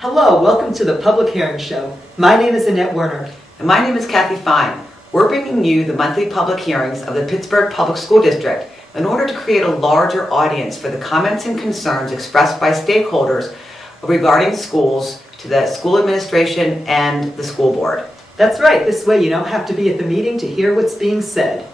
Hello, welcome to the Public Hearing Show. My name is Annette Werner. And my name is Kathy Fine. We're bringing you the monthly public hearings of the Pittsburgh Public School District in order to create a larger audience for the comments and concerns expressed by stakeholders regarding schools to the school administration and the school board. That's right, this way you don't have to be at the meeting to hear what's being said.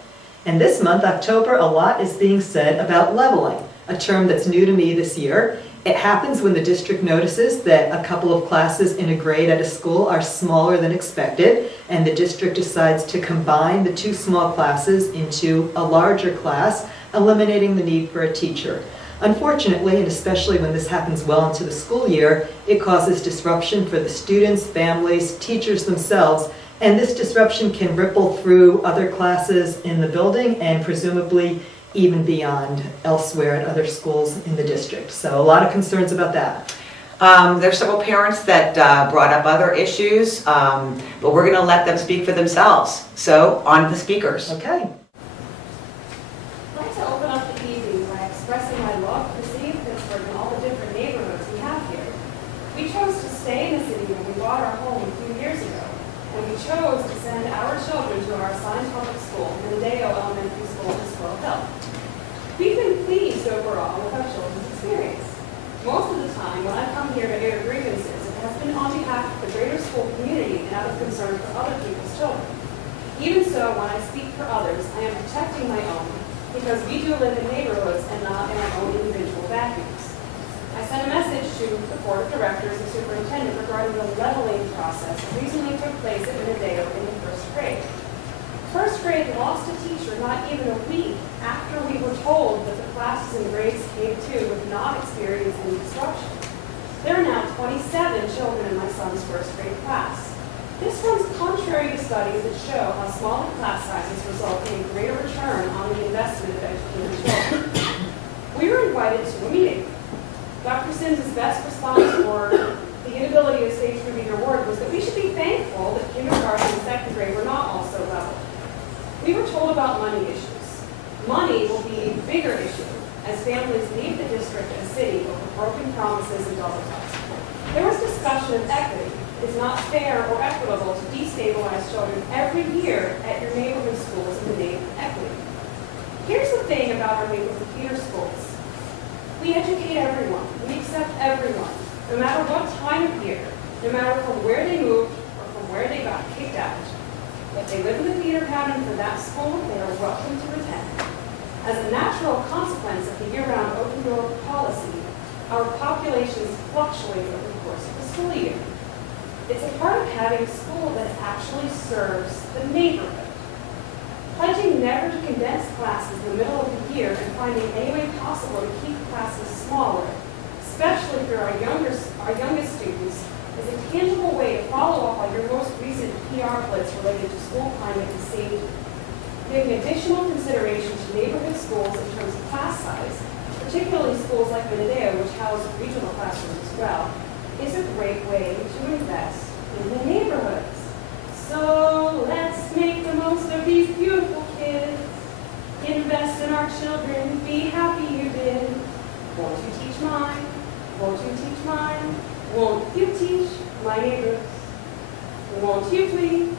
And this month, October, a lot is being said about leveling, a term that's new to me this year. It happens when the district notices that a couple of classes in a grade at a school are smaller than expected, and the district decides to combine the two small classes into a larger class, eliminating the need for a teacher. Unfortunately, and especially when this happens well into the school year, it causes disruption for the students, families, teachers themselves, and this disruption can ripple through other classes in the building and presumably even beyond elsewhere at other schools in the district. So a lot of concerns about that. There's several parents that brought up other issues, but we're going to let them speak for themselves. So, on to the speakers. Okay. I'd like to open up the evening by expressing my love for the city of Pittsburgh and all the different neighborhoods we have here. We chose to stay in the city when we bought our home a few years ago, and we chose to send our children to our assigned public school, Mendeo Elementary School in Squirrel Hill. We've been pleased overall with our children's experience. Most of the time, when I come here to air grievances, it has been on behalf of the greater school community and out of concern for other people's children. Even so, when I speak for others, I am protecting my own, because we do live in neighborhoods and not in our own individual vacuums. I sent a message to the board of directors and superintendent regarding the leveling process that recently took place at Mendeo in the first grade. First grade lost a teacher not even a week after we were told that the classes in grades K-2 would not experience any disruption. There are now 27 children in my son's first grade class. This runs contrary to studies that show how smaller class sizes result in a greater return on the investment of educating children. We were invited to a meeting. Dr. Sims's best response for the inability of stage to read your word was that we should be thankful that kindergarten and second grade were not also level. We were told about money issues. Money will be a bigger issue as families leave the district and city over broken promises and double talk. There was discussion of equity. It is not fair or equitable to destabilize children every year at your neighborhood schools in the name of equity. Here's the thing about our neighborhood feeder schools. We educate everyone. We accept everyone, no matter what time of year, no matter from where they moved or from where they got kicked out. If they live in the feeder pattern for that school, they are welcome to attend. As a natural consequence of the year-round open door policy, our populations fluctuate over the course of the school year. It's a part of having a school that actually serves the neighborhood. Pledging never to condense classes in the middle of the year and finding any way possible to keep classes smaller, especially for our youngest students, is a tangible way to follow up on your most recent PR blitz related to school climate and safety. Giving additional consideration to neighborhood schools in terms of class size, particularly schools like Mendeo, which house regional classrooms as well, is a great way to invest in the neighborhoods. So let's make the most of these beautiful kids. Invest in our children. Be happy you did. Won't you teach mine? Won't you teach mine? Won't you teach my neighbors? Won't you please?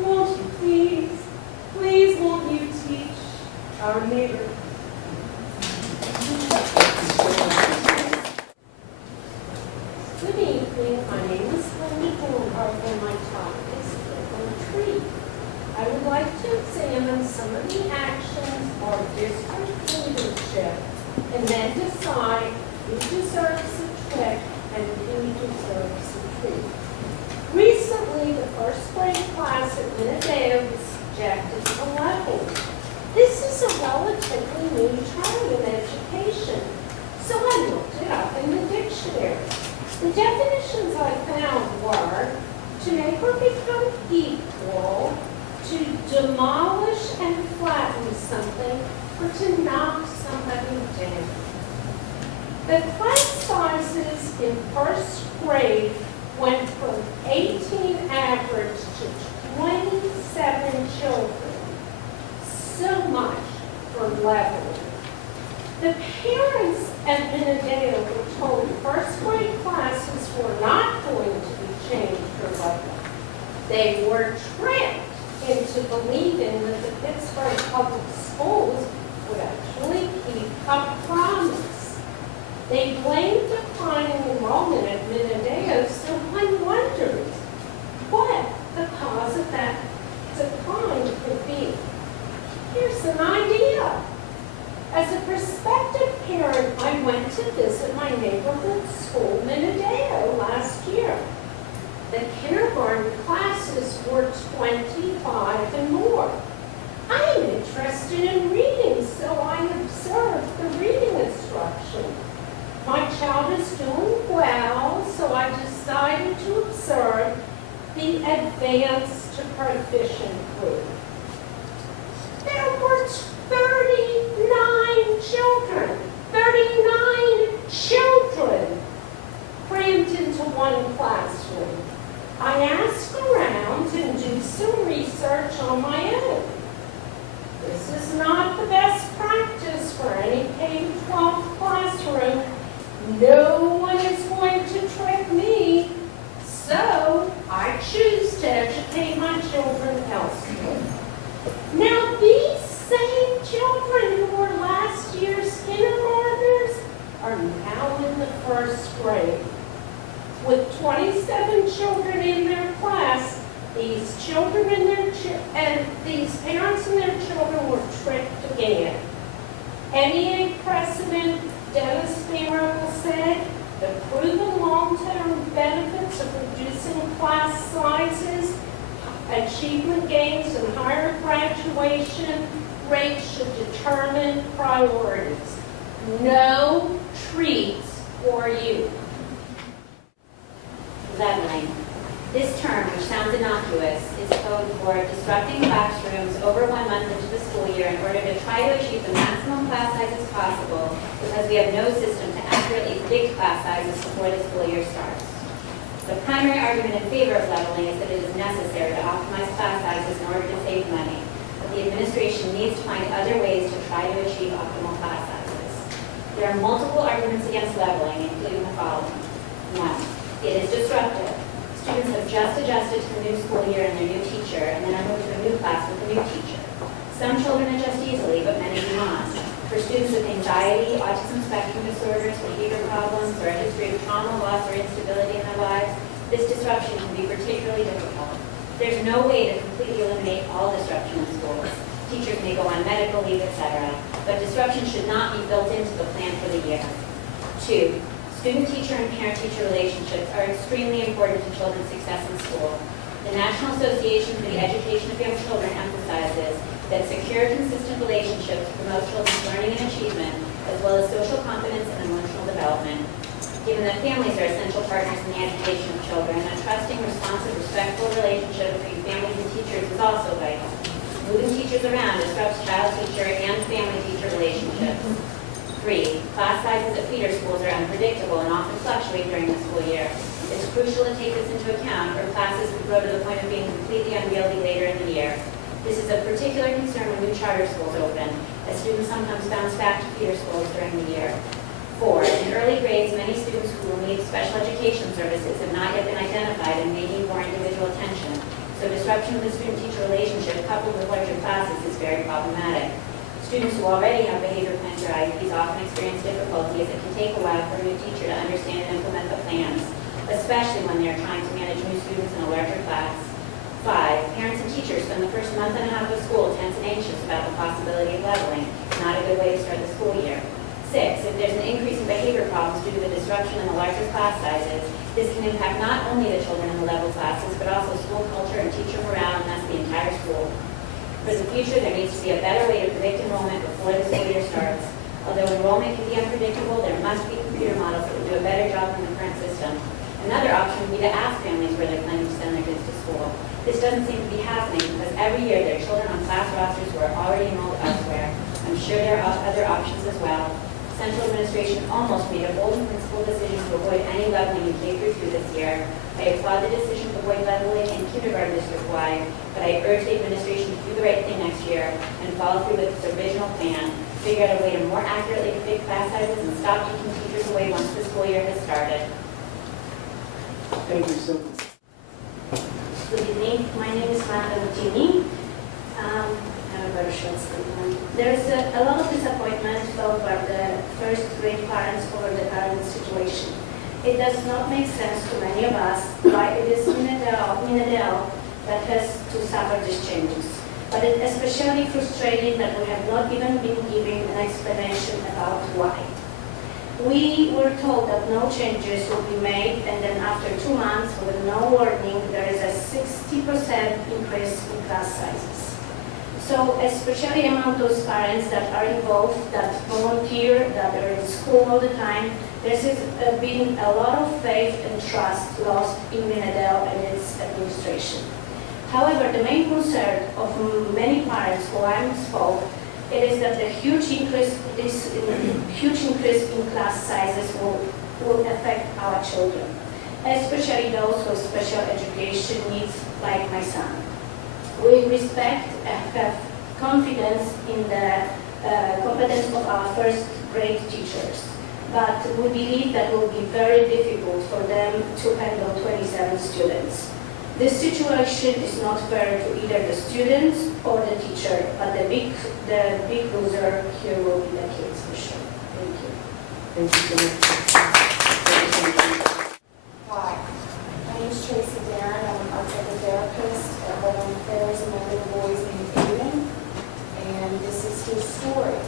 Won't you please? Please won't you teach our neighbors? Good evening. My name is Wendy Goldhart, and my topic is Live on a Tree. I would like to examine some of the actions of district leadership and then decide who deserves a trick and who deserves a treat. Recently, the first grade class at Mendeo was subjected to leveling. This is a relatively new term in education, so I looked it up in the dictionary. The definitions I found were to make or become equal, to demolish and flatten something, or to knock somebody down. The class sizes in first grade went from 18 average to 27 children. So much for leveling. The parents at Minadeo were told first grade classes were not going to be changed or leveled. They were tricked into believing that the Pittsburgh Public Schools would actually keep a promise. They blamed declining enrollment at Minadeo, so one wonders what the cause of that decline could be. Here's an idea. As a prospective parent, I went to visit my neighborhood school, Minadeo, last year. The kindergarten classes were 25 and more. I'm interested in reading, so I observed the reading instruction. My child is doing well, so I decided to observe the advanced to proficient group. There were 39 children, 39 children crammed into one classroom. I asked around and do some research on my own. This is not the best practice for any K-12 classroom. No one is going to trick me, so I choose to educate my children elsewhere. Now, these same children who were last year's kindergartners are now in the first grade. With 27 children in their class, these children and these parents and their children were tricked again. NEA President Dennis Miracle said the proven long-term benefits of reducing class sizes, achievement gains, and higher graduation rates should determine priorities. No treats for you. Leveling. This term, which sounds innocuous, is code for disrupting classrooms over 1 month into the school year in order to try to achieve the maximum class sizes possible because we have no system to accurately predict class sizes before the school year starts. The primary argument in favor of leveling is that it is necessary to optimize class sizes in order to save money, but the administration needs to find other ways to try to achieve optimal class sizes. There are multiple arguments against leveling, including the following. 1. It is disruptive. Students have just adjusted to the new school year and their new teacher, and then are moved to a new class with a new teacher. Some children adjust easily, but many do not. For students with anxiety, autism spectrum disorders, behavior problems, or a history of trauma, loss, or instability in their lives, this disruption can be particularly difficult. There's no way to completely eliminate all disruption in schools. Teachers may go on medical leave, etc., but disruption should not be built into the plan for the year. 2. Student-teacher and parent-teacher relationships are extremely important to children's success in school. The National Association for the Education of Young Children emphasizes that secure, consistent relationships promote children's learning and achievement, as well as social confidence and emotional development. Given that families are essential partners in the education of children, a trusting, responsive, respectful relationship between families and teachers is also vital. Moving teachers around disrupts child-teacher and family-teacher relationships. 3. Class sizes at feeder schools are unpredictable and often fluctuate during the school year. It's crucial to take this into account, or classes could grow to the point of being completely unwieldy later in the year. This is of particular concern when new charter schools open, as students sometimes bounce back to feeder schools during the year. 4. In early grades, many students who will need special education services have not yet been identified and may need more individual attention. So disruption of the student-teacher relationship coupled with larger classes is very problematic. Students who already have behavior plans or IEPs often experience difficulty as it can take a while for a new teacher to understand and implement the plans, especially when they are trying to manage new students in a larger class. 5. Parents and teachers spend the first month and a half of school tense and anxious about the possibility of leveling. Not a good way to start the school year. 6. If there's an increase in behavior problems due to the disruption in the larger class sizes, this can impact not only the children in the level classes, but also school culture and teacher morale, and thus the entire school. For the future, there needs to be a better way to predict enrollment before the school year starts. Although enrollment can be unpredictable, there must be computer models that will do a better job than the current system. Another option would be to ask families where they're planning to send their kids to school. This doesn't seem to be happening because every year there are children on class rosters who are already enrolled elsewhere. I'm sure there are other options as well. Central administration almost made a bold and principled decision to avoid any leveling in K-2 this year. I applaud the decision to avoid leveling in kindergarten district-wide, but I urge the administration to do the right thing next year and follow through with its original plan. figure out a way to more accurately predict class sizes and stop taking teachers away once the school year has started. Thank you so much. Good evening. My name is Marta Luccini. I have a very short statement. There is a lot of disappointment felt by the first grade parents over the current situation. It does not make sense to many of us why it is Minadel that has to suffer these changes. But it's especially frustrating that we have not even been given an explanation about why. We were told that no changes will be made, and then after 2 months, with no warning, there is a 60% increase in class sizes. So especially among those parents that are involved, that volunteer, that are in school all the time, there has been a lot of faith and trust lost in Minadel and its administration. However, the main concern of many parents who I spoke, it is that the huge increase in class sizes will affect our children, especially those with special education needs like my son. We respect and have confidence in the competence of our first grade teachers, but we believe that it will be very difficult for them to handle 27 students. This situation is not fair to either the students or the teacher, but the big loser here will be the kids for sure. Thank you. Thank you so much. Hi, my name is Tracy Darren. I'm an art therapist at Veteran Affairs, and my little boy's name is Aiden, and this is his story.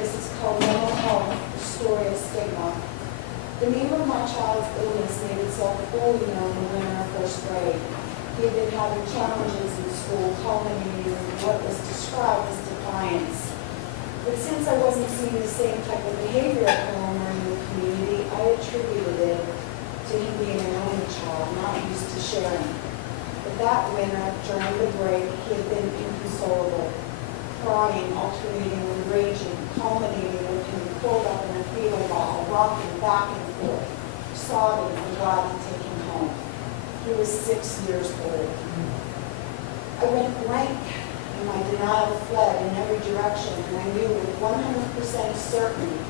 This is called Mental Health, the Story of Stigma. The name of my child's illness made itself fully known when in first grade. He had been having challenges in school, culminating in what was described as defiance. But since I wasn't seeing the same type of behavior at home or in the community, I attributed it to him being an only child, not used to sharing. But that winter, during the break, he had been inconsolable, crying, alternating with raging, culminating with him pulled up in a fetal ball, rocking back and forth, sobbing and glad to take him home. He was 6 years old. I went blank, and my denial fled in every direction, and I knew with 100% certainty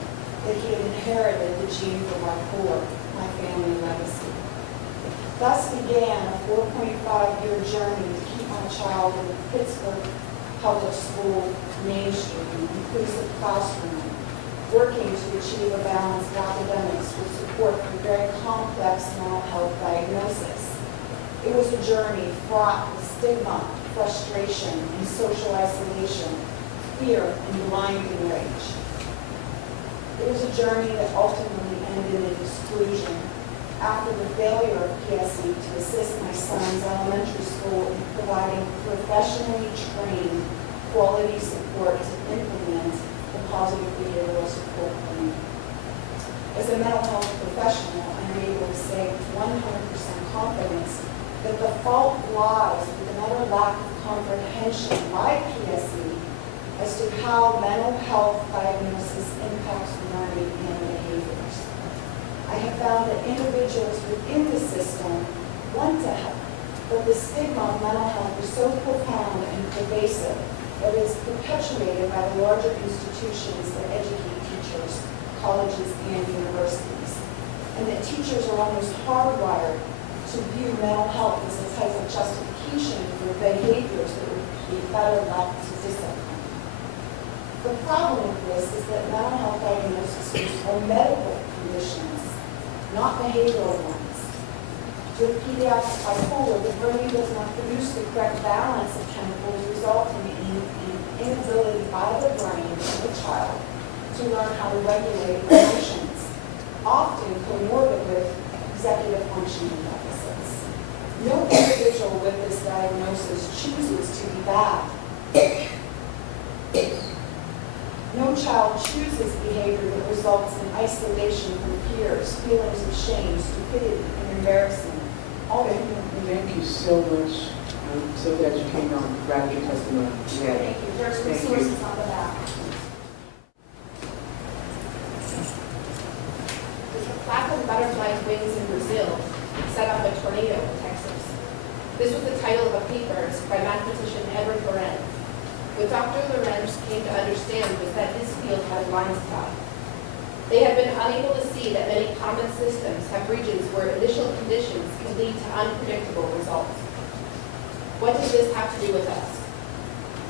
that he had inherited the gene from my core, my family legacy. Thus began a 4.5-year journey to keep my child in the Pittsburgh Public School mainstream, inclusive classroom, working to achieve a balance of academics with support for very complex mental health diagnosis. It was a journey fraught with stigma, frustration, and social isolation, fear, and blinding rage. It was a journey that ultimately ended in exclusion after the failure of PSE to assist my son's elementary school in providing professionally trained quality support to implement the positive behavioral support plan. As a mental health professional, I am able to say with 100% confidence that the fault lies with another lack of comprehension by PSE as to how mental health diagnosis impacts learning and behaviors. I have found that individuals within the system want to help, but the stigma of mental health is so profound and pervasive that it is perpetuated by the larger institutions that educate teachers, colleges, and universities. And that teachers are almost hardwired to view mental health as a type of justification for behaviors that would be better left to discipline. The problem with this is that mental health diagnoses are medical conditions, not behavioral ones. With pediatric bipolar, the brain does not produce the correct balance of chemicals, resulting in an inability by the brain of the child to learn how to regulate emotions, often comorbid with executive functioning deficits. No individual with this diagnosis chooses to be bad. No child chooses behavior that results in isolation from peers, feelings of shame, stupidity, and embarrassment. Thank you so much. I'm so glad you came on. Glad your testimony. Yeah. Thank you. There's Thank you. resources on the back. There's a plaque of butterfly's wings in Brazil set up a tornado in Texas. This was the title of a paper by mathematician Edward Lorenz. what Dr. Lorenz came to understand was that his field had a blind spot. They have been unable to see that many common systems have regions where initial conditions can lead to unpredictable results. What does this have to do with us?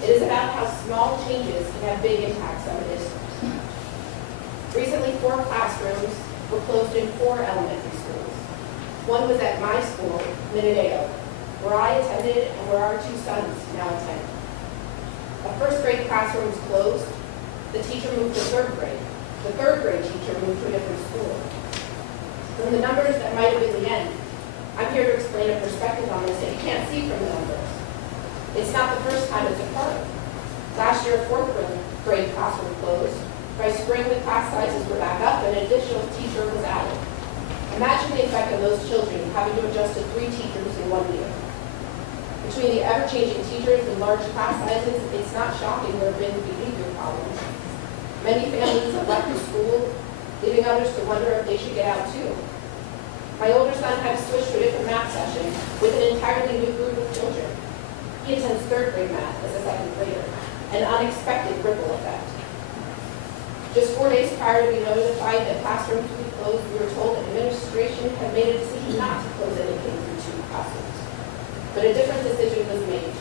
It is about how small changes can have big impacts on the district. Recently, 4 classrooms were closed in 4 elementary schools. One was at my school, Minadeo, where I attended and where our 2 sons now attend. A first grade classroom was closed. The teacher moved to 3rd grade. The 3rd grade teacher moved to a different school. From the numbers that might have been the end, I'm here to explain a perspective on this that you can't see from the numbers. It's not the first time it's occurred. Last year, a 4th grade classroom closed. By spring, the class sizes were back up and an additional teacher was added. Imagine the effect of those children having to adjust to 3 teachers in 1 year. Between the ever-changing teachers and large class sizes, it's not shocking there have been behavior problems. Many families have left the school, leaving others to wonder if they should get out too. My older son had to switch to a different math session with an entirely new group of children. He attends 3rd grade math as a 2nd grader, an unexpected ripple effect. Just 4 days prior to being notified that classrooms would be closed, we were told that administration had made a decision not to close anything through 2 classrooms. But a different decision was made.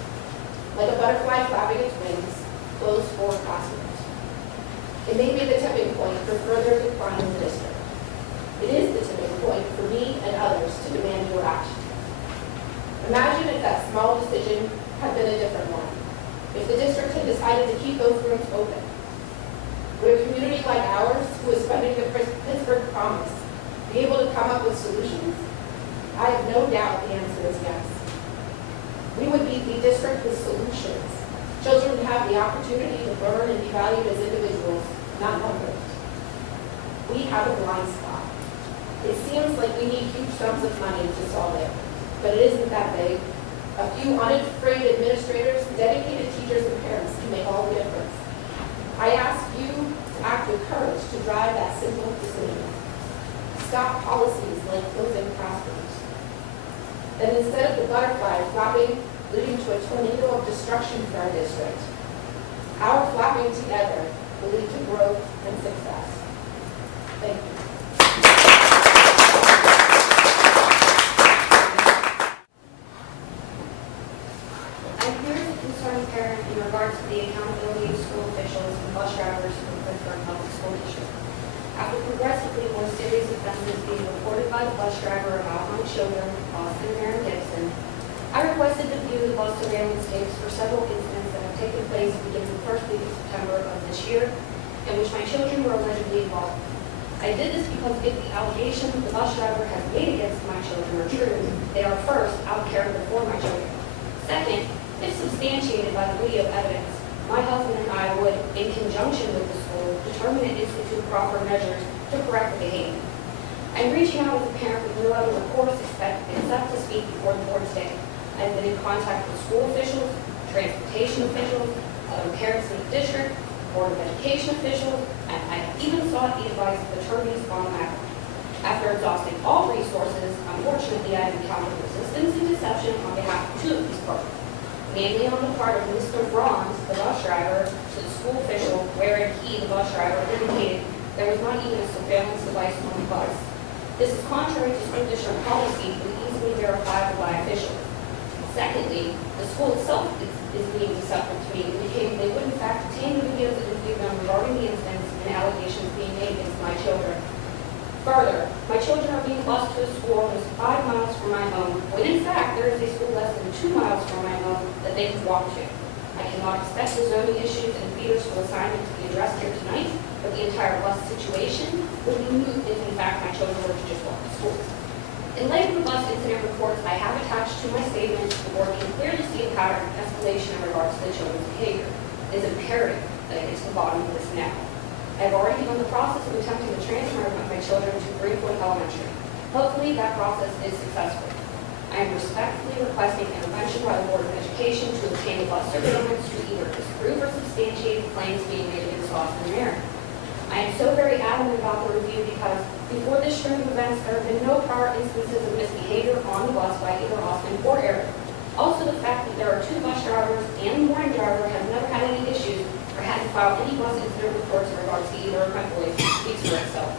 Like a butterfly flapping its wings, closed 4 classrooms. It may be the tipping point for further decline in the district. It is the tipping point for me and others to demand your action. Imagine if that small decision had been a different one. If the district had decided to keep those rooms open. Would a community like ours, who is funding the Pittsburgh Promise, be able to come up with solutions? I have no doubt the answer is yes. We would be the district with solutions. Children would have the opportunity to learn and be valued as individuals, not numbers. We have a blind spot. It seems like we need huge sums of money to solve it, but it isn't that big. A few unafraid administrators, dedicated teachers, and parents can make all the difference. I ask you to act with courage to drive that simple decision. Stop policies like closing classrooms. And instead of the butterfly flapping, leading to a tornado of destruction for our district, our flapping together will lead to growth and success. Thank you. I'm here as a concerned parent in regards to the accountability of school officials and bus drivers for the Pittsburgh Public School District. After progressively more serious offenses being reported by the bus driver about my children, Austin and Aaron Gibson, I requested to view the bus surveillance tapes for several incidents that have taken place beginning the first week of September of this year, in which my children were allegedly involved. I did this because if the allegations the bus driver has made against my children are true, they are first out of character for my children. Second, if substantiated by the video evidence, my husband and I would, in conjunction with the school, determine and institute proper measures to correct the behavior. I'm reaching out as a parent with no other recourse except to speak before the board today. I've been in contact with school officials, transportation officials, other parents in the district, Board of Education officials, and I have even sought the advice of attorneys on the matter. After exhausting all resources, unfortunately I have encountered resistance and deception on behalf of 2 of these parties, mainly on the part of Mr. Bronze, the bus driver, to the school official, wherein he, the bus driver, indicated there was not even a surveillance device on the bus. This is contrary to school district policy and easily verifiable by officials. Secondly, the school itself is being deceptive to me, indicating they would in fact obtain the videos and interview them regarding the incidents and allegations being made against my children. Further, my children are being bused to a school that is 5 miles from my home, when in fact there is a school less than 2 miles from my home that they can walk to. I cannot expect the zoning issues and feeder school assignment to be addressed here tonight, but the entire bus situation would be moot if in fact my children were to just walk to school. In light of the bus incident reports I have attached to my statement, the board can clearly see a pattern of escalation in regards to the children's behavior. It is imperative that I get to the bottom of this now. I have already begun the process of attempting to transfer my children to Greenwood Elementary. Hopefully that process is successful. I am respectfully requesting intervention by the Board of Education to obtain the bus surveillance to either disprove or substantiate claims being made against Austin and Aaron. I am so very adamant about the review because before this string of events, there have been no prior instances of misbehavior on the bus by either Austin or Aaron. Also, the fact that there are 2 bus drivers and the morning driver has never had any issues or had to file any bus incident reports in regards to either of my boys speaks for itself.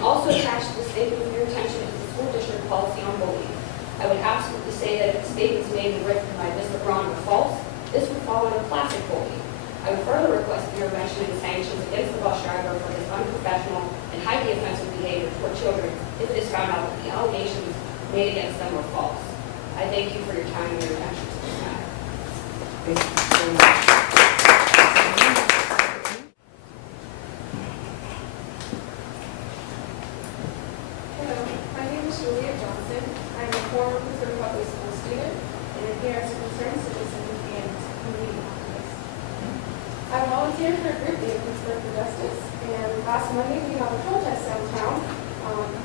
Also attached to the statement of your attention is the school district policy on bullying. I would absolutely say that if the statements made and written by Mr. Braun were false, this would fall under classic bullying. I would further request intervention and sanctions against the bus driver for his unprofessional and highly offensive behavior toward children if it is found out that the allegations made against them were false. I thank you for your time and your attention to this matter. Thank you very much. Hello, my name is Julia Johnson. I'm a former Pittsburgh Public School student and am here as a concerned citizen and community activist. I volunteer for a group named Pittsburgh for Justice, and last Monday we held a protest downtown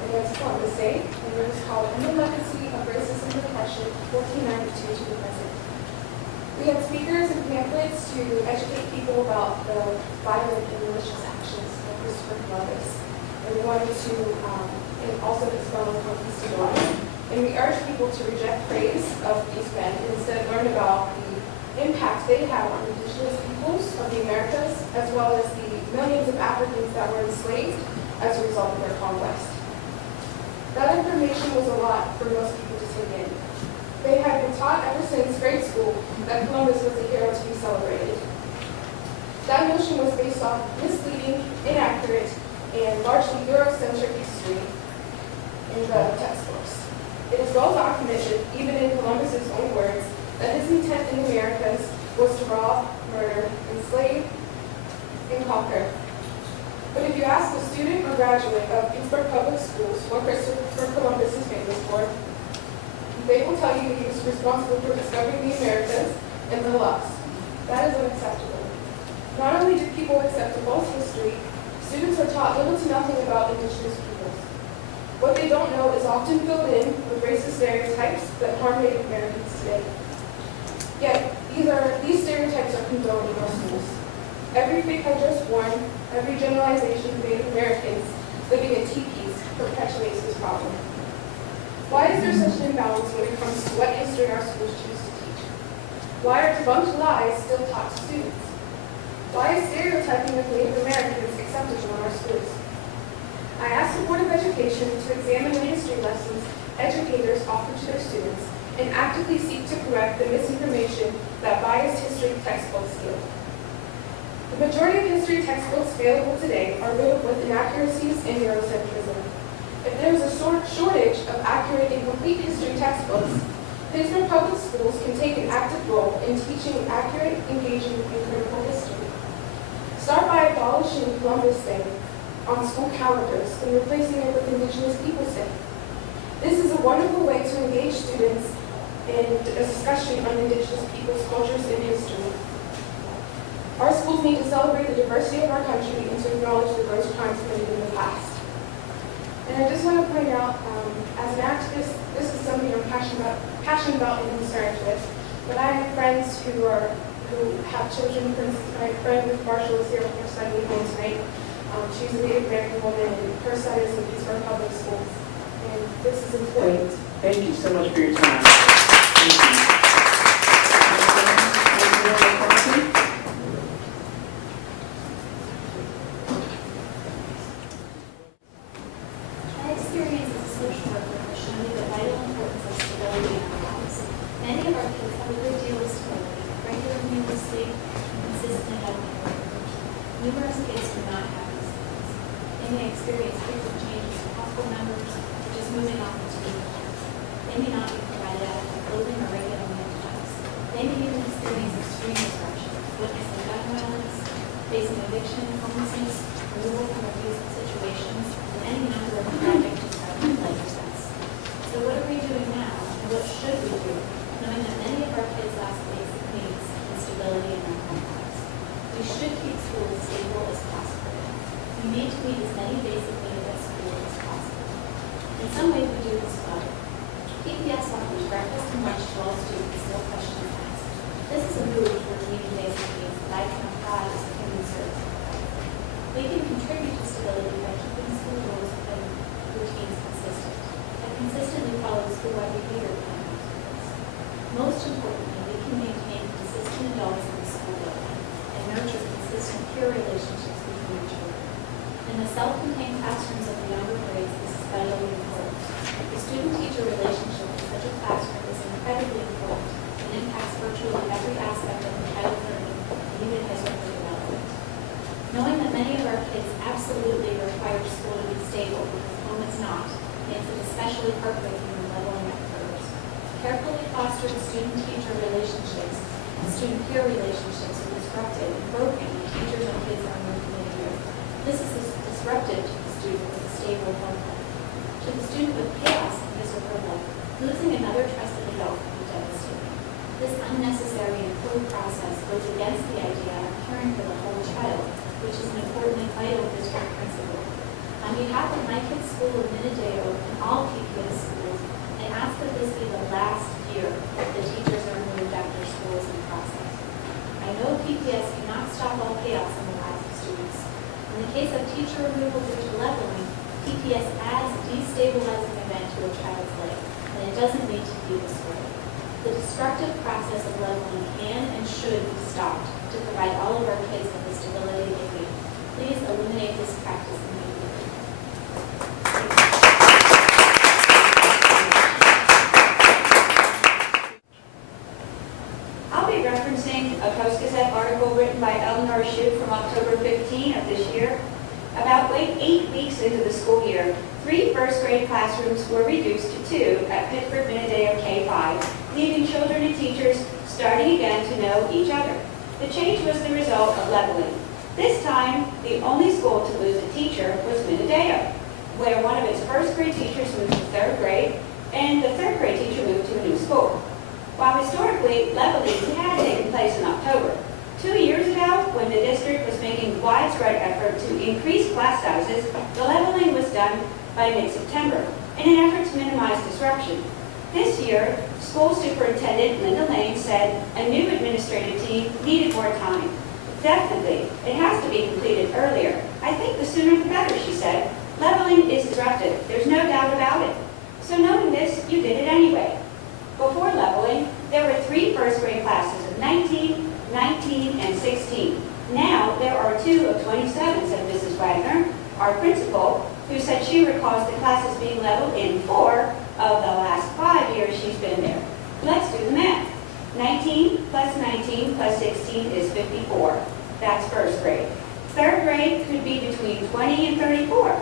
against Columbus Day, and it was called "End the Legacy of Racism and Oppression, 1492 to the Present." We had speakers and pamphlets to educate people about the violent and malicious actions of Christopher Columbus, and we wanted to and also expel conquistadors. And we urge people to reject praise of these men and instead learn about the impact they have on indigenous peoples of the Americas, as well as the millions of Africans that were enslaved as a result of their conquest. That information was a lot for most people to take in. They had been taught ever since grade school that Columbus was a hero to be celebrated. That notion was based off misleading, inaccurate, and largely Eurocentric history in the textbooks. It is well documented, even in Columbus's own words, that his intent in the Americas was to rob, murder, enslave, and conquer. But if you ask a student or graduate of Pittsburgh Public Schools what Christopher Columbus is famous for, they will tell you he was responsible for discovering the Americas and the lost. That is unacceptable. Not only do people accept a false history, students are taught little to nothing about indigenous peoples. What they don't know is often filled in with racist stereotypes that harm Native Americans today. Yet, these stereotypes are condoned in our schools. Every fake headdress worn, every generalization of Native Americans living in teepees perpetuates this problem. Why is there such an imbalance when it comes to what history our schools choose to teach? Why are debunked lies still taught to students? Why is stereotyping of Native Americans acceptable in our schools? I asked the Board of Education to examine the history lessons educators offer to their students and actively seek to correct the misinformation that biased history textbooks give. The majority of history textbooks available today are riddled with inaccuracies and Eurocentrism. If there is a shortage of accurate and complete history textbooks, Pittsburgh Public Schools can take an active role in teaching accurate, engaging, and critical history. Start by abolishing Columbus Day on school calendars and replacing it with Indigenous Peoples Day. This is a wonderful way to engage students in a discussion on Indigenous peoples' cultures and history. Our schools need to celebrate the diversity of our country and to acknowledge the gross crimes committed in the past. And I just want to point out, as an activist, this is something I'm passionate about and concerned with. But I have friends who have children. For instance, my friend Marshall is here with her son home tonight. She's a Native American woman, and her son is in Pittsburgh Public Schools. And this is important. Thank you so much for your time. Thank you. My experience as a social worker has shown me the vital importance of stability in our lives. Many of our kids have a good deal of stability, regular meals, sleep, and consistent healthy work. Numerous kids do not have these things. They may experience frequent changes in household members, such as moving off into new homes. They may not be provided adequate clothing or regular meal times. They may even experience extreme disruption, witnessing gun violence, facing eviction, homelessness, removal from abusive situations, and any number of tragic disruptive life events. So what are we doing now, and what should we do, knowing that many of our kids' last basic needs and stability in their home lives? We should keep school as stable as possible. We need to meet as many basic needs at school as possible. In some ways, we do this well. PPS offers breakfast and lunch to all students, no questions asked. This is a move toward meeting basic needs that I can apply as a human service provider. We can contribute to stability by keeping school rules and routines consistent, and consistently follow the school-wide behavior plan principles. Most importantly, we can maintain consistent adults in the school building and nurture consistent peer relationships between children. In the self-contained classrooms of the younger grades, this is vitally important. The student-teacher relationship in such a classroom is incredibly important and impacts virtually every aspect of the child's learning and even his or her development. Knowing that many of our kids absolutely require school to be stable because home is not, makes it especially heartbreaking when leveling occurs. Carefully fostered student-teacher relationships and student-peer relationships are disrupted and broken when teachers and kids are moved mid-year. This is disruptive to the student with a stable home life. To the student with chaos in his or her life, losing another trusted adult can be devastating. This unnecessary and cruel process goes against the idea of caring for the whole child, which is an important and vital district principle. On behalf of my kids' school of Minadeo and all PPS schools, I ask that this be the last year that the teachers are removed after school is in process. I know PPS cannot stop all chaos in the lives of students. In the case of teacher removal due to leveling, PPS adds a destabilizing event to a child's life, and it doesn't need to be this way. The destructive process of leveling can and should be stopped to provide all of our kids with the stability they need. Please eliminate this practice immediately. I'll be referencing a Post-Gazette article written by Eleanor Shoup from October 15 of this year. About 8 weeks into the school year, 3 first-grade classrooms were reduced to 2 at Pittsburgh Minadeo K-5, leaving children and teachers starting again to know each other. The change was the result of leveling. This time, the only school to lose a teacher was Minadeo, where one of its first-grade teachers moved to 3rd grade, and the 3rd-grade teacher moved to a new school. While historically, leveling had taken place in October, 2 years ago, when the district was making widespread effort to increase class sizes, the leveling was done by mid-September in an effort to minimize disruption. This year, school superintendent Linda Lane said a new administrative team needed more time. Definitely, it has to be completed earlier. I think the sooner the better, she said. Leveling is disruptive, there's no doubt about it. So knowing this, you did it anyway. Before leveling, there were 3 first-grade classes of 19, 19, and 16. Now, there are 2 of 27, said Mrs. Wagner, our principal, who said she recalls the classes being leveled in 4 of the last 5 years she's been there. Let's do the math. 19 plus 19 plus 16 is 54. That's first grade. 3rd grade could be between 20 and 34.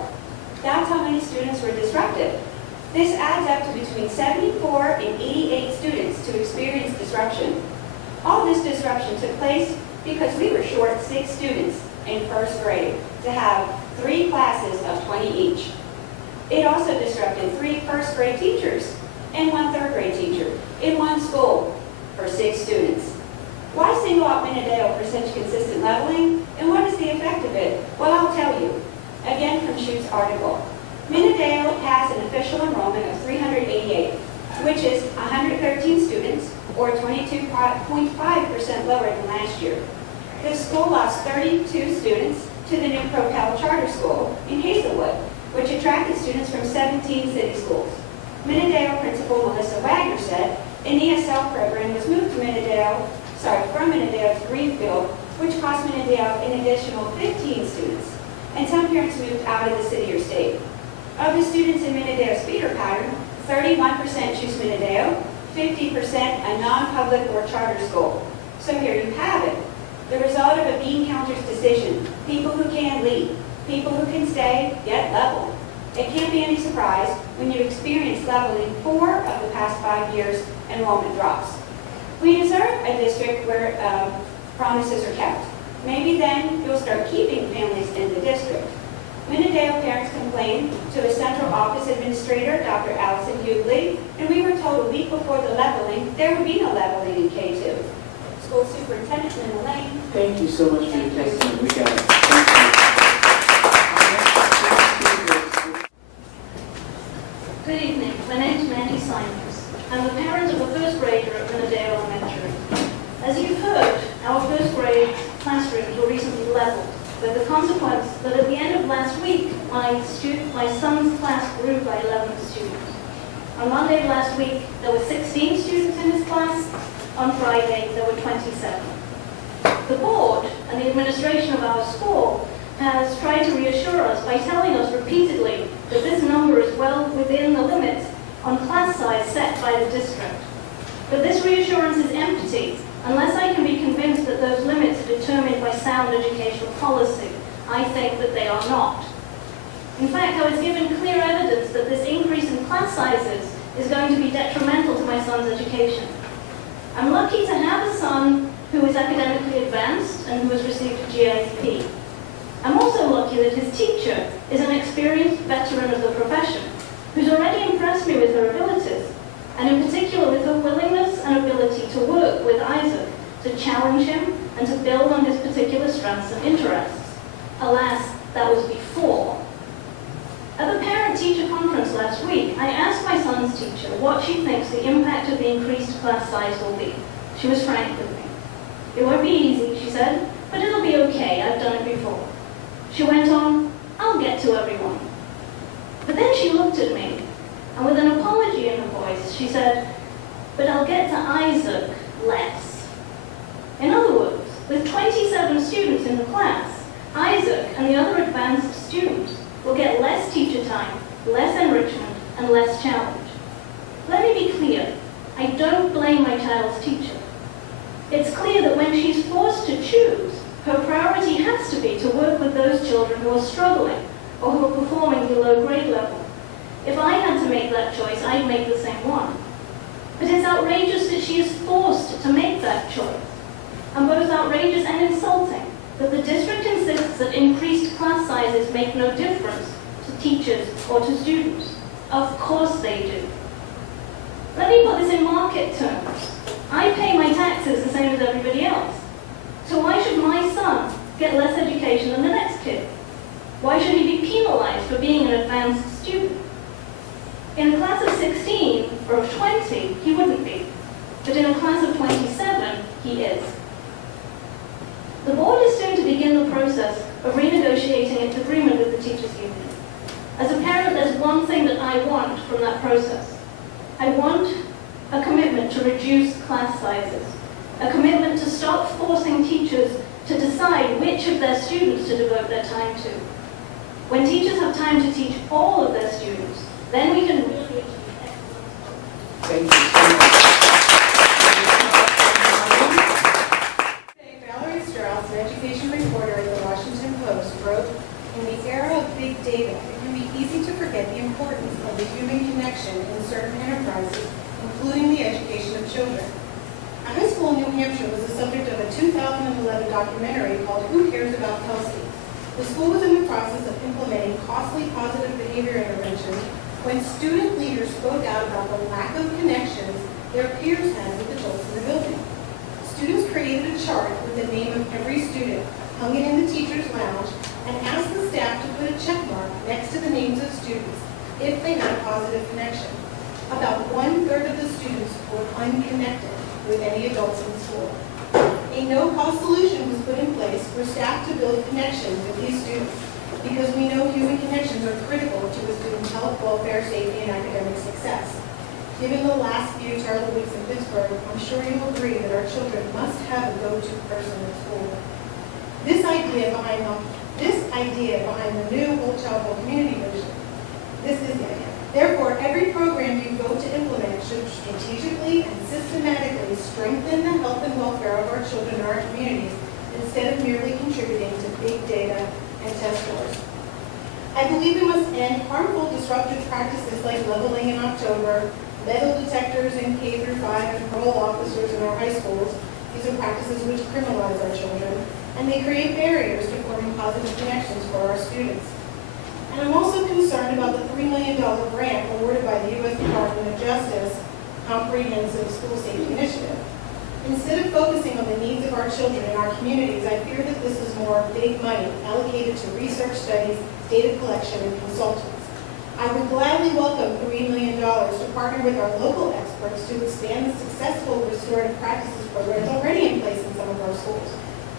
That's how many students were disrupted. This adds up to between 74 and 88 students to experience disruption. All this disruption took place because we were short 6 students in 1st grade to have 3 classes of 20 each. It also disrupted 3 first-grade teachers and 1 3rd-grade teacher in one school for 6 students. Why single out Minadeo for such consistent leveling, and what is the effect of it? Well, I'll tell you. Again from Shoup's article. Minadeo has an official enrollment of 388, which is 113 students, or 22.5% lower than last year. The school lost 32 students to the new Propel Charter School in Hazelwood, which attracted students from 17 city schools. Minadeo principal Melissa Wagner said an ESL program was moved to from Minadeo to Greenfield, which cost Minadeo an additional 15 students, and some parents moved out of the city or state. Of the students in Minadeo's feeder pattern, 31% choose Minadeo, 50% a non-public or charter school. So here you have it. The result of a bean counter's decision. People who can lead. People who can stay, get leveled. It can't be any surprise when you experience leveling 4 of the past 5 years enrollment drops. We deserve a district where promises are kept. Maybe then you'll start keeping families in the district. Minadeo parents complained to a central office administrator, Dr. Allison Hughley, and we were told a week before the leveling there would be no leveling in K2. School Superintendent Linda Lane. Thank you so much for your testimony. We got it. Good evening. My name is Mandy Simons. I'm the parent of a first grader at Minadeo Elementary. As you've heard, our first grade classrooms were recently leveled, with the consequence that at the end of last week, my son's class grew by 11 students. On Monday of last week, there were 16 students in his class. On Friday, there were 27. The board and the administration of our school has tried to reassure us by telling us repeatedly that this number is well within the limits on class size set by the district. But this reassurance is empty unless I can be convinced that those limits are determined by sound educational policy. I think that they are not. In fact, I was given clear evidence that this increase in class sizes is going to be detrimental to my son's education. I'm lucky to have a son who is academically advanced and who has received a GAP. I'm also lucky that his teacher is an experienced veteran of the profession who's already impressed me with her abilities, and in particular with her willingness and ability to work with Isaac, to challenge him and to build on his particular strengths and interests. Alas, that was before. At the parent-teacher conference last week, I asked my son's teacher what she thinks the impact of the increased class size will be. She was frank with me. It won't be easy, she said, but it'll be okay. I've done it before. She went on, I'll get to everyone. But then she looked at me, and with an apology in her voice, she said, but I'll get to Isaac less. In other words, with 27 students in the class, Isaac and the other advanced students will get less teacher time, less enrichment, and less challenge. Let me be clear, I don't blame my child's teacher. It's clear that when she's forced to choose, her priority has to be to work with those children who are struggling or who are performing below grade level. If I had to make that choice, I'd make the same one. But it's outrageous that she is forced to make that choice, and both outrageous and insulting that the district insists that increased class sizes make no difference to teachers or to students. Of course they do. Let me put this in market terms. I pay my taxes the same as everybody else. So why should my son get less education than the next kid? Why should he be penalized for being an advanced student? In a class of 16 or of 20, he wouldn't be. But in a class of 27, he is. The board is soon to begin the process of renegotiating its agreement with the teachers' union. As a parent, there's one thing that I want from that process. I want a commitment to reduce class sizes, a commitment to stop forcing teachers to decide which of their students to devote their time to. When teachers have time to teach all of their students, then we can really achieve excellence. Thank you. Valerie Strauss, an education reporter at the Washington Post, wrote, "In the era of big data, it can be easy to forget the importance of the human connection in certain enterprises, including the education of children." A high school in New Hampshire was the subject of a 2011 documentary called Who Cares About Kelsey? The school was in the process of implementing costly positive behavior interventions when student leaders spoke out about the lack of connections their peers had with adults in the building. Students created a chart with the name of every student, hung it in the teacher's lounge, and asked the staff to put a check mark next to the names of students if they had a positive connection. About 1/3 of the students were unconnected with any adults in school. A no-cost solution was put in place for staff to build connections with these students because we know human connections are critical to a student's health, welfare, safety, and academic success. Given the last few terrible weeks in Pittsburgh, I'm sure you'll agree that our children must have a go-to person at school. This idea behind the new whole childhood community vision. This is the idea. Therefore, every program you go to implement should strategically and systematically strengthen the health and welfare of our children in our communities instead of merely contributing to big data and test scores. I believe we must end harmful disruptive practices like leveling in October, metal detectors in K through 5, and parole officers in our high schools. These are practices which criminalize our children, and they create barriers to forming positive connections for our students. And I'm also concerned about the $3 million grant awarded by the U.S. Department of Justice Comprehensive School Safety Initiative. Instead of focusing on the needs of our children in our communities, I fear that this is more big money allocated to research studies, data collection, and consultants. I would gladly welcome $3 million to partner with our local experts to expand the successful restorative practices programs already in place in some of our schools,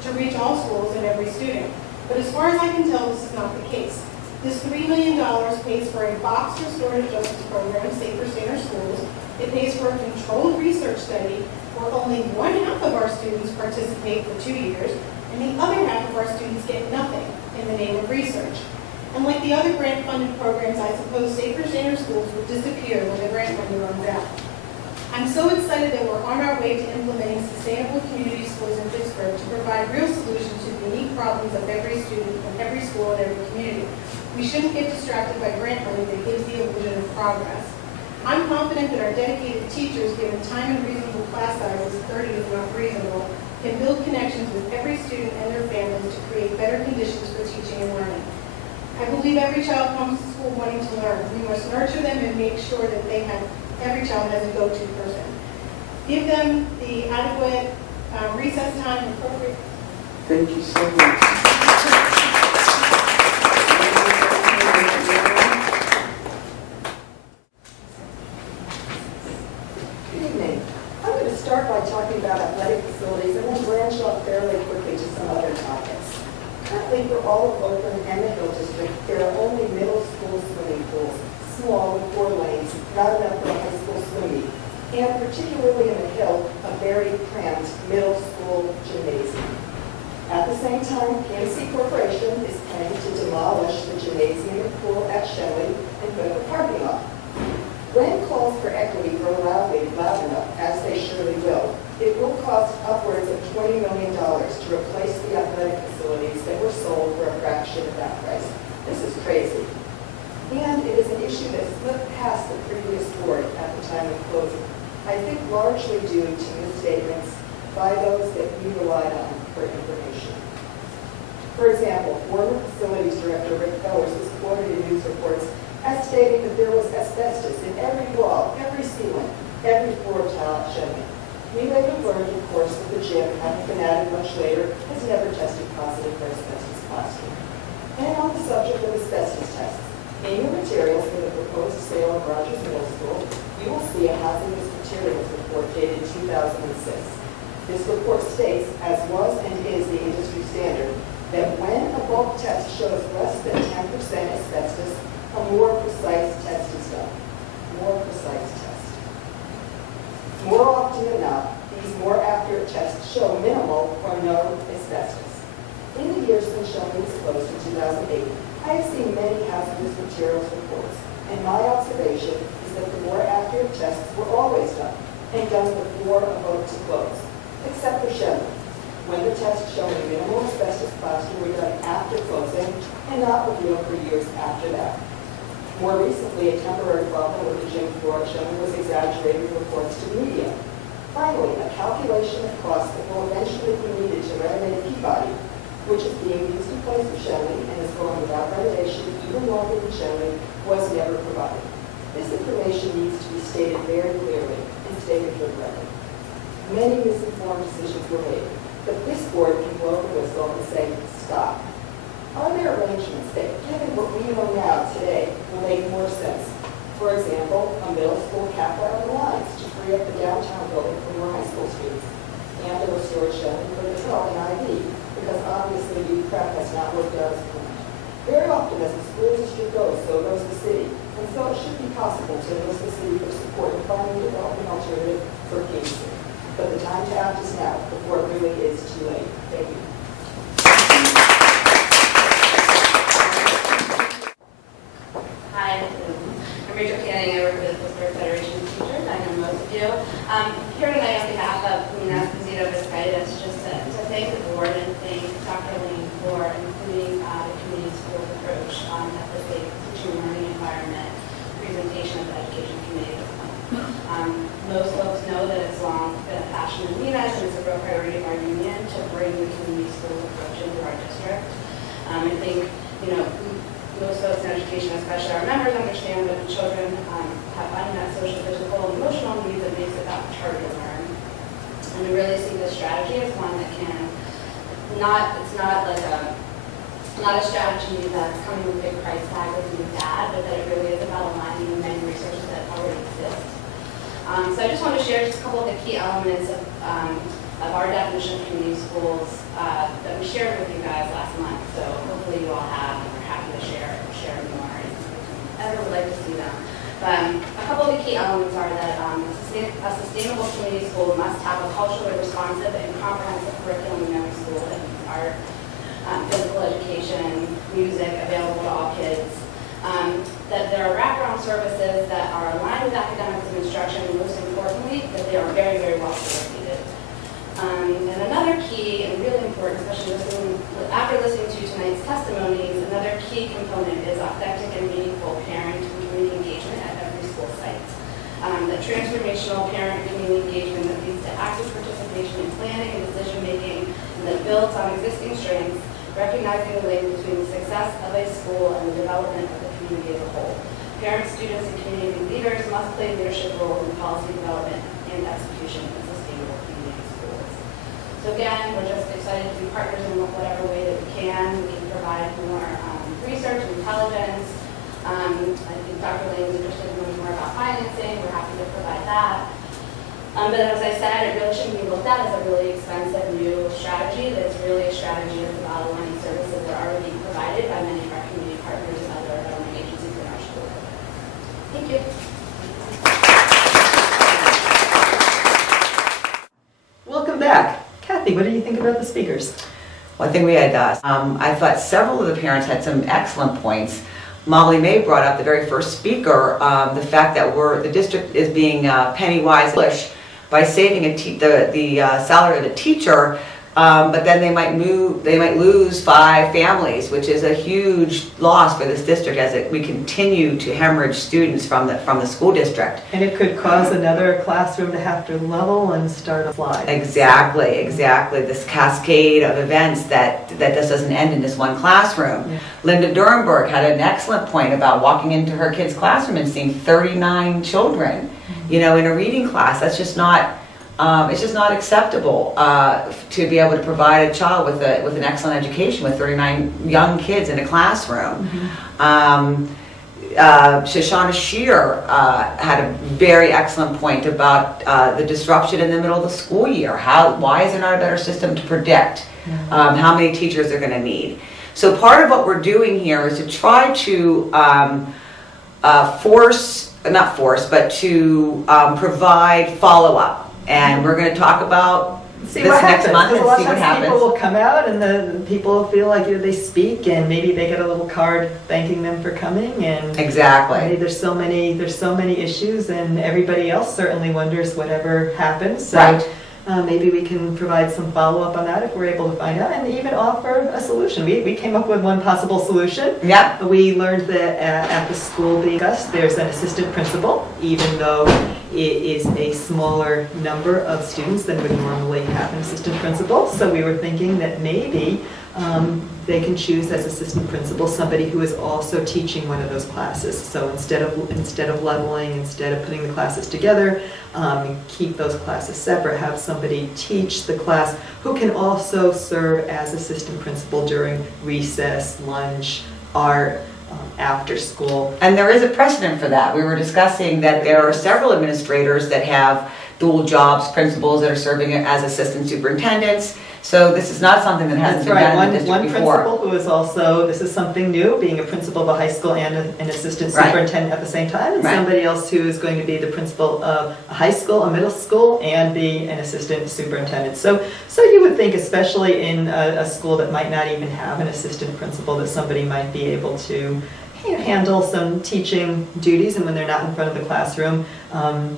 to reach all schools and every student. But as far as I can tell, this is not the case. This $3 million pays for a box restorative justice program, Safer Saner Schools. It pays for a controlled research study where only one half of our students participate for 2 years, and the other half of our students get nothing in the name of research. And like the other grant-funded programs, I suppose Safer Saner Schools will disappear when the grant money runs out. I'm so excited that we're on our way to implementing sustainable community schools in Pittsburgh to provide real solutions to the unique problems of every student and every school and every community. We shouldn't get distracted by grant money that gives the illusion of progress. I'm confident that our dedicated teachers, given time and reasonable class sizes, 30 is not reasonable, can build connections with every student and their families to create better conditions for teaching and learning. I believe every child comes to school wanting to learn. We must nurture them and make sure that every child has a go-to person. Give them the adequate recess time and appropriate. Thank you so much. Good evening. I'm going to start by talking about athletic facilities and then branch off fairly quickly to some other topics. Currently, for all of Oakland and the Hill District, there are only middle school swimming pools, small with 4 lanes, not enough for a high school swim meet, and particularly in the Hill, a very cramped middle school gymnasium. At the same time, PNC Corporation is planning to demolish the gymnasium and pool at Shelley and put up a parking lot. When calls for equity grow loud enough, as they surely will, it will cost upwards of $20 million to replace the athletic facilities that were sold for a fraction of that price. This is crazy. And it is an issue that slipped past the previous board at the time of closing, I think largely due to misstatements by those that we relied on for information. For example, former facilities director Rick Fellers was quoted in news reports as stating that there was asbestos in every wall, every ceiling, every floor tile at Shelley. We later learned, of course, that the gym, having been added much later, has never tested positive for asbestos plastic. And on the subject of asbestos tests, in your materials for the proposed sale of Rogers Middle School, you will see a hazardous materials report dated 2006. This report states, as was and is the industry standard, that when a bulk test shows less than 10% asbestos, a more precise test is done. More precise test. More often than not, these more accurate tests show minimal or no asbestos. In the years since Shelley was closed in 2008, I have seen many hazardous materials reports, and my observation is that the more accurate tests were always done, and done before a vote to close, except for Shelley, when the tests showing minimal asbestos plaster were done after closing and not revealed for years after that. More recently, a temporary problem with the gym floor at Shelley was exaggerated reports to the media. Finally, a calculation of costs that will eventually be needed to renovate Peabody, which is being used in place of Shelley and is going without renovation even longer than Shelley, was never provided. This information needs to be stated very clearly and stated for the record. Many misinformed decisions were made, but this board can blow the whistle and say, stop. Are there arrangements that, given what we know now today, will make more sense? For example, a middle school cap around the lines to free up the downtown building for more high school students, and a restored Shelley for the Hill and IB, because obviously youth prep has not worked out as planned. Very often as the school district goes, so goes the city, and so it should be possible to enlist the city for support in finding a development alternative for PNC. But the time to act is now, before it really is too late. Thank you. Hi, I'm Rachel Canning. I work for the Pittsburgh Federation of Teachers. I know most of you. Here tonight on behalf of Nina Esposito Vizcaitis, just to thank the board and thank Dr. Lane for including the community schools approach at the safe teaching and learning environment presentation of the education committee this month. Most folks know that it's long been a passion of Nina's and it's a real priority of our union to bring the community schools approach into our district. I think, most folks in education, especially our members, understand that children have unmet social, physical, and emotional needs that makes it that much harder to learn. And we really see this strategy as one that can it's not a strategy that's coming with a big price tag that's being bad, but that it really is about aligning with many resources that already exist. So I just want to share just a couple of the key elements of our definition of community schools that we shared with you guys last month. So hopefully you all have, and we're happy to share more in sustainable community school must have a culturally responsive and comprehensive curriculum in every school that means art, physical education, music available to all kids. That there are wraparound services that are aligned with academics and instruction, and most importantly, that they are very, very well coordinated. And another key, and really important, especially after listening to tonight's testimonies, another key component is authentic and meaningful parent and community engagement at every school site. The transformational parent and community engagement that leads to active participation in planning and decision making, and that builds on existing strengths, recognizing the link between the success of a school and the development of the community as a whole. Parents, students, and community leaders must play a leadership role in policy development and execution in sustainable community schools. So again, we're just excited to be partners in whatever way that we can. We can provide more research and intelligence. I think Dr. Lane is interested in knowing more about financing. We're happy to provide that. But as I said, it really shouldn't be looked at as a really expensive new strategy. That's really a strategy that's about aligning services that are already being provided by many of our community partners and other government agencies in our school. Thank you. Welcome back. Kathy, what do you think about the speakers? Well, I think we had, I thought several of the parents had some excellent points. Molly May brought up the very first speaker, the fact that the district is being penny-wise by saving the salary of the teacher, but then they might lose 5 families, which is a huge loss for this district as we continue to hemorrhage students from the school district. And it could cause another classroom to have to level and start a slide. Exactly. This cascade of events that just doesn't end in this one classroom. Yeah. Linda Durenberg had an excellent point about walking into her kid's classroom and seeing 39 children, in a reading class. That's just not. It's just not acceptable to be able to provide a child with an excellent education with 39 young kids in a classroom. Shoshana Shear had a very excellent point about the disruption in the middle of the school year. Why is there not a better system to predict how many teachers they're going to need? So part of what we're doing here is to try to provide follow-up. And we're going to talk about this next month and see what happens. People will come out and the people feel like they speak and maybe they get a little card thanking them for coming. And exactly. There's so many issues and everybody else certainly wonders whatever happens. So right. Maybe we can provide some follow-up on that if we're able to find out and even offer a solution. We came up with one possible solution. Yeah. We learned that at the school being discussed, there's an assistant principal, even though it is a smaller number of students than would normally have an assistant principal. So we were thinking that maybe they can choose as assistant principal somebody who is also teaching one of those classes. So instead of leveling, instead of putting the classes together, keep those classes separate, have somebody teach the class who can also serve as assistant principal during recess, lunch, art, after school. And there is a precedent for that. We were discussing that there are several administrators that have dual jobs, principals that are serving as assistant superintendents. So this is not something that hasn't been done in the district before. One principal who is also, this is something new, being a principal of a high school and an assistant superintendent at the same time, and somebody else who is going to be the principal of a high school, a middle school, and be an assistant superintendent. So you would think, especially in a school that might not even have an assistant principal, that somebody might be able to handle some teaching duties, and when they're not in front of the classroom,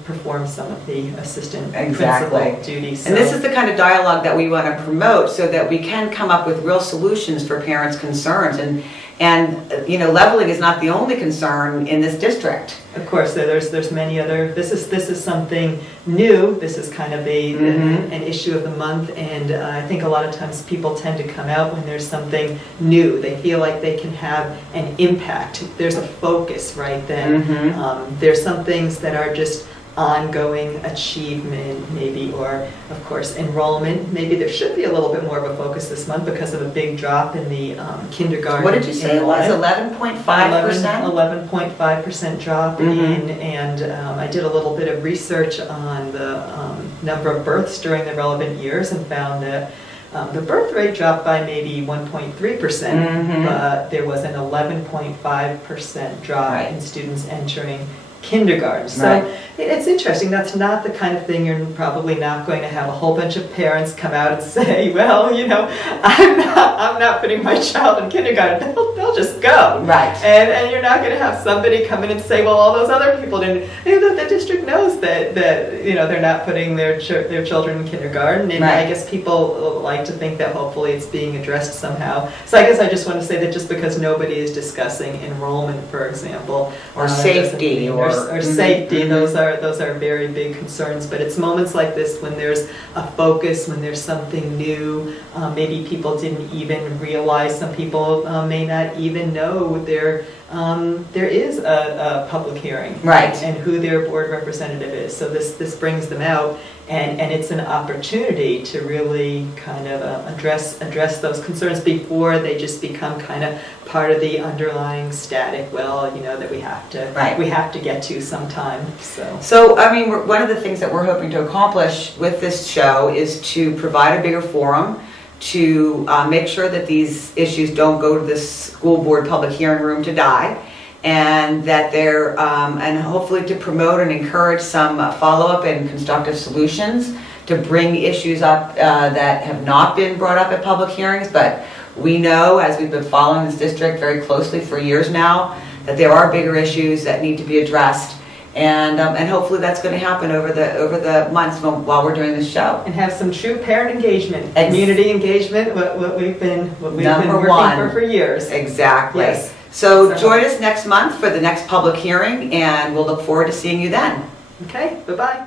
perform some of the assistant principal duties. And this is the kind of dialogue that we want to promote so that we can come up with real solutions for parents' concerns. And leveling is not the only concern in this district. Of course, there's many other. This is something new. This is kind of an issue of the month, and I think a lot of times people tend to come out when there's something new. They feel like they can have an impact. There's a focus right then. There's some things that are just ongoing achievement, maybe, or of course enrollment. Maybe there should be a little bit more of a focus this month because of a big drop in the kindergarten. What did you say it was? 11.5%? 11.5% drop in, and I did a little bit of research on the number of births during the relevant years and found that the birth rate dropped by maybe 1.3%, but there was an 11.5% drop in students entering kindergarten. So Right. it's interesting. That's not the kind of thing you're probably not going to have a whole bunch of parents come out and say, well, you know, I'm not putting my child in kindergarten. They'll just go. Right. And you're not going to have somebody come in and say, well, all those other people didn't. You know, the district knows that you know, they're not putting their children in kindergarten, and Right. I guess people like to think that hopefully it's being addressed somehow. So I guess I just want to say that just because nobody is discussing enrollment, for example, Or doesn't safety, mean- or- safety, Mhm. those are very big concerns. But it's moments like this when there's a focus, when there's something new. Maybe people didn't even realize. Some people may not even know there is a public hearing, Right. and who their board representative is. So this brings them out, and it's an opportunity to really kind of address those concerns before they just become kind of part of the underlying static. Well, you know, that we have to get to sometime. So, I mean, one of the things that we're hoping to accomplish with this show is to provide a bigger forum, to make sure that these issues don't go to the school board public hearing room to die, and that they're, and hopefully to promote and encourage some follow-up and constructive solutions to bring issues up that have not been brought up at public hearings. But we know, as we've been following this district very closely for years now, that there are bigger issues that need to be addressed. And hopefully that's going to happen over the months while we're doing this show. And have some true parent engagement, community engagement, what we've been Number working one. for years. Exactly. Yes. So join us next month for the next public hearing, and we'll look forward to seeing you then. Okay, bye-bye.